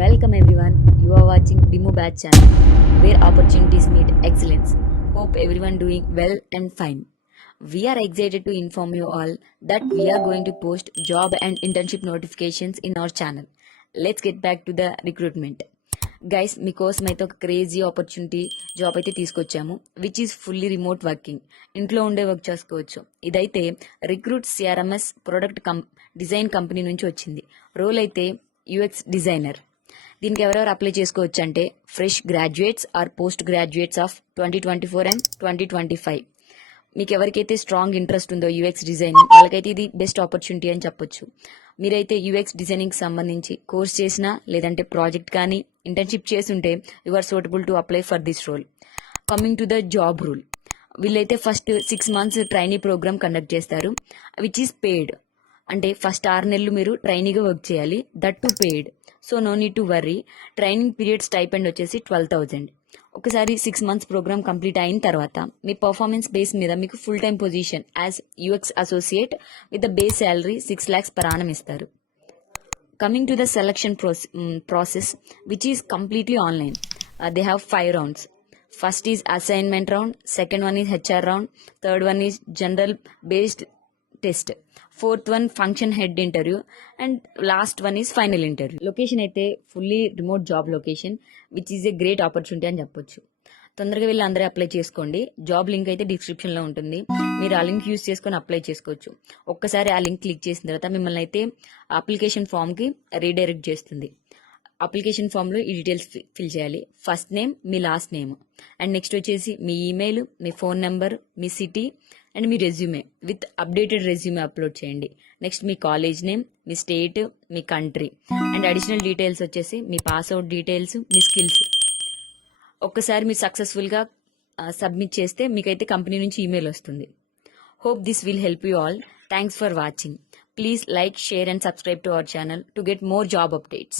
Welcome everyone. You are watching Demo Batch channel, where opportunities meet excellence. Hope everyone doing well and fine. We are excited to inform you all that we are going to post job and internship notifications in our channel. Let's get back to the recruitment. Guys మీకోసం అయితే ఒక crazy opportunity job అయితే తీసుకొచ్చాము, which is fully remote working. ఇంట్లో ఉండే work చేసుకోవచ్చు. ఇదైతే recruit సిఆర్ఎంఎస్ product design company నుంచి వచ్చింది. రోల్ అయితే యూఎక్స్ డిజైనర్. దీనికి ఎవరెవరు అప్లై చేసుకోవచ్చు అంటే fresh graduates or post graduates of 2024 and 2025. మీకు ఎవరికైతే స్ట్రాంగ్ ఇంట్రెస్ట్ ఉందో యూఎక్స్ డిజైనింగ్, వాళ్ళకైతే ఇది బెస్ట్ ఆపర్చునిటీ అని చెప్పొచ్చు. మీరైతే యూఎక్స్ డిజైనింగ్ సంబంధించి కోర్స్ చేసినా లేదంటే ప్రాజెక్ట్ కానీ ఇంటర్న్షిప్ చేస్తుంటే you are suitable to apply for this role. Coming to the job role, వీళ్ళైతే first 6 months trainee program conduct చేస్తారు, విచ్ ఈస్ పెయిడ్. అంటే ఫస్ట్ 6 నెలలు మీరు ట్రైనీగా వర్క్ చేయాలి, that too paid. So no need to worry. Training period stipend వచ్చేసి 12,000. ఒకసారి 6 months programme complete అయిన తర్వాత మీ పర్ఫార్మెన్స్ బేస్ మీద మీకు full time position as UX associate with the base salary 6 lakhs per annum ఇస్తారు. Coming to the selection process which is completely online. They have 5 rounds. First is assignment round, second one is HR round, third one is general based test, fourth one function head interview, and last one is final interview. Location అయితే fully remote job location, which is a great opportunity అని చెప్పొచ్చు. తొందరగా వెళ్ళి అందరూ apply చేసుకోండి. Job link అయితే description లో ఉంటుంది, మీరు ఆ లింక్ యూస్ చేసుకొని అప్లై చేసుకోవచ్చు. ఒక్కసారి ఆ లింక్ క్లిక్ చేసిన తర్వాత మిమ్మల్ని అయితే అప్లికేషన్ ఫామ్ కి రీడైరెక్ట్ చేస్తుంది. అప్లికేషన్ ఫామ్ లో ఈ డీటెయిల్స్ ఫిల్ చేయాలి. ఫస్ట్ నేమ్, మీ లాస్ట్ నేమ్, అండ్ నెక్స్ట్ వచ్చేసి మీ ఈమెయిల్, మీ ఫోన్ నెంబర్, మీ సిటీ అండ్ మీ resume with updated resume upload చేయండి. నెక్స్ట్ మీ కాలేజ్ నేమ్, మీ స్టేట్, మీ కంట్రీ అండ్ అడిషనల్ డీటెయిల్స్ వచ్చేసి మీ పాస్అవుట్ డీటెయిల్స్, మీ స్కిల్స్. ఒక్కసారి మీరు సక్సెస్ఫుల్గా సబ్మిట్ చేస్తే మీకైతే కంపెనీ నుంచి ఈమెయిల్ వస్తుంది. Hope this will help you all. Thanks for watching. Please like, share and subscribe to our channel to get more job updates.